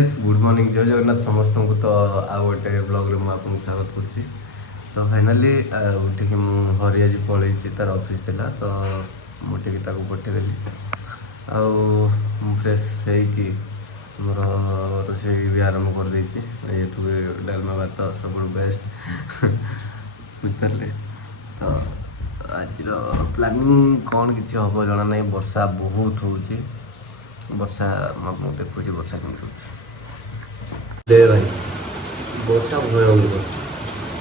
Good morning जय जगन्नाथ समस्त को। तो आउ गोटे ब्लॉग रे मुझे स्वागत करुच्ची। तो फाइनाली उठिक हरी आज पलि तार ऑफिस थिला तो मुझे पठेदेली आउ फ्रेश होगी मोर रोषे भी आरंभ कर देती डालमा भात सब बेस्ट बुझिपारे। तो आज प्लानिंग कौन किसी हम जना ना वर्षा बहुत हो वर्षा मुझे देखुची वर्षा कमी भाई वर्षा भयंकर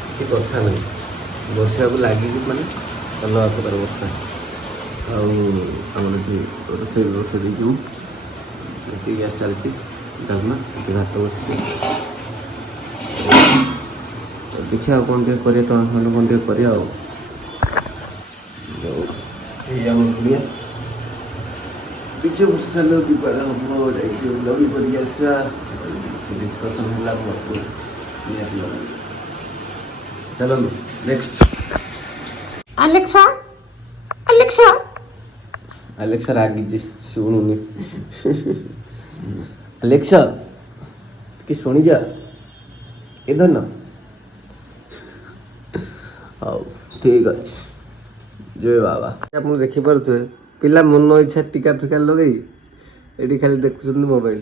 किसी कथा नहीं वर्षा को लगे मैंने अलग प्रकार वर्षा आम रोसे रोसे देखिए गैस चलती डालमा घाट बस देखिए कौन टे कर टमाटर कौन टे कर पीछे बसाल दीपार हम लगी पड़ी आसा डिस्कसन है चलो नेक्स्ट अलेक्सा अलेक्सा अलेक्सा रागी शुणुनि अलेक्सा कि शुणी जा इधर ना हाँ ठीक अच्छे जय बाबा आप देखिपे पिला मन इच्छा टीका फिका लगे ये खाली देखुं मोबाइल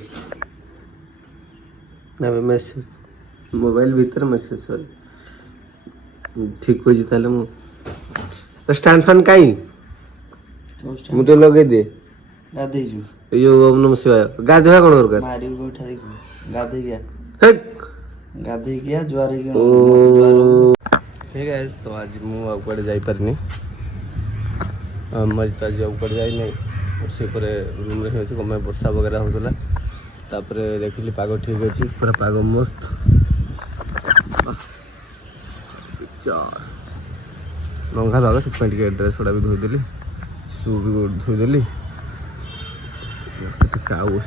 ना मेसेज मोबाइल भीतर मेसेज सॉरी ठीक हो ताले मु स्टैंड फैन कहीं मुझे लगे दे गाधे छु यो ओम नमः शिवाय गाधवा कोन दरकार मारी को उठा देखो गाधे गया हेक गाधे गया ज्वारे गया ओ ठीक है। तो आज मु आपको जाई परनी मज तो आज आपको जाई नहीं से पर रूम रे होछि कमे वर्षा वगैरह होतला तापर देखिली पाग ठीक अच्छी पूरा पाग मस्त लंघा पाग से ड्रेस गुड़ा भी धोईदेली शू भी धोईदेली काउ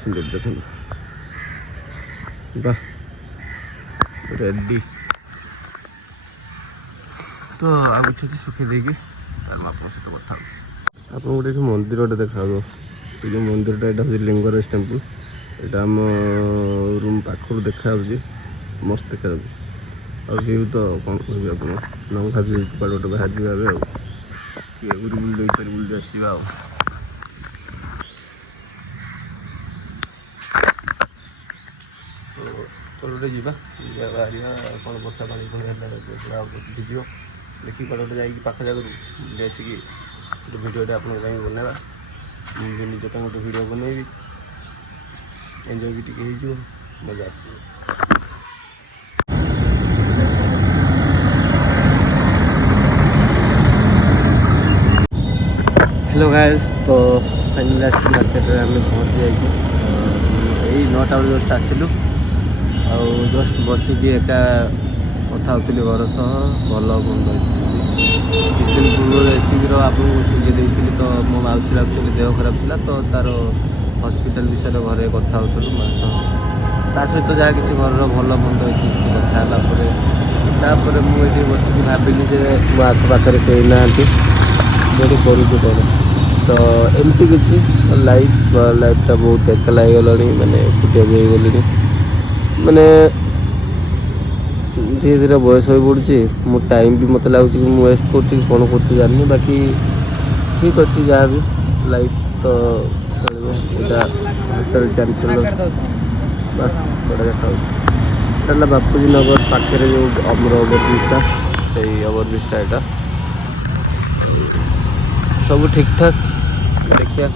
देख रेडी तो आ कुछ सुखी देगी सहित कथा आप गोटे मंदिर गोटे देखा ये मंदिरटा यहाँ हूँ लिंगराज टेम्पल यहाँ आम रूम पाखर देखा मस्त देखा व्यू तो कौन कह लंघा भी गोटे बाहर जाए बुल बुल आसवा तो चलो जावा बाहर कौन वर्षा पानी पूरा भिज देखिए कड़े जाइए पाख जगह आसिकी भिडियोटे आप बनवा मुझे निज गोटे भिडियो बनैबी एंजॉय भी टिके हो मजा आस। हेलो गाइस तो फाइनली आस मार्केट में आम पहुँची जाइए 9टा बेले जस्ट आसिलु आ जस्ट बसिकी एका कथा होती घर सह भल बंद किसी दिन पूर्व एसबी आपको सुझे देती तो मो मौसी एक्चुअली देह खराब था तो तार हस्पिटाल विषय घरे कथा होलु माँ सहित जहाँ कि घर भल मंद कथा मुझे बसिक भाविली मो आख पाखे कहीं ना जो करूँ तो एमती किसी लाइफटा बहुत एकला गला माने एकुटिया भी गली माने धीरे धीरे बयस हो पड़ी मो टाइम भी मत लगुच कि मुझे वेस्ट कर कौन कर जानी बाकी ठीक अच्छे जहाँ भी लाइफ तो चलना बापूजी नगर पाखे जो अमर ओवरब्रिजटा से ओवरब्रिजटा यहाँ सब ठीक ठाक देखिए।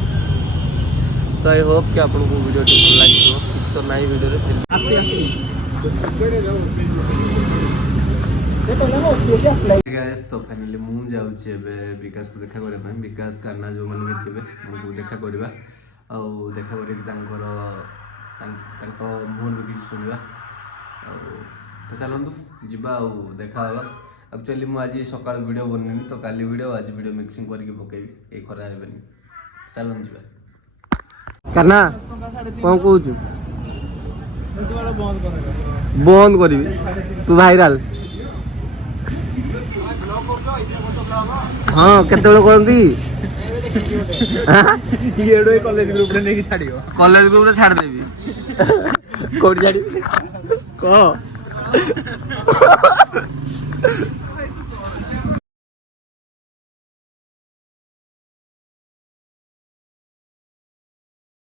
तो आई होप कि आपको वीडियो भल लगे कुछ तो ना वीडियो तो फाइनली मुझे जाऊँचे विकास को देखा करने विकास कान्ना जो मैंने भी थे उनको देखा करवा आउ देखा कर मुहर भी किसी शुणा तो चलतु जा देखा एक्चुअली मुझे सका वीडियो बननी तो काली वीडियो आज वीडियो मिक्सिंग करके पकेबी ये खरा हेनी चलन जा कान्ना कौन कहूँ बंद करी तू भाइराल हाँ केते करती ये कॉलेज ग्रुप रे नहीं छाड़ियो कॉलेज ग्रुप रे छाड़ देबी କୋଉଠି ଜାଣିବି କହ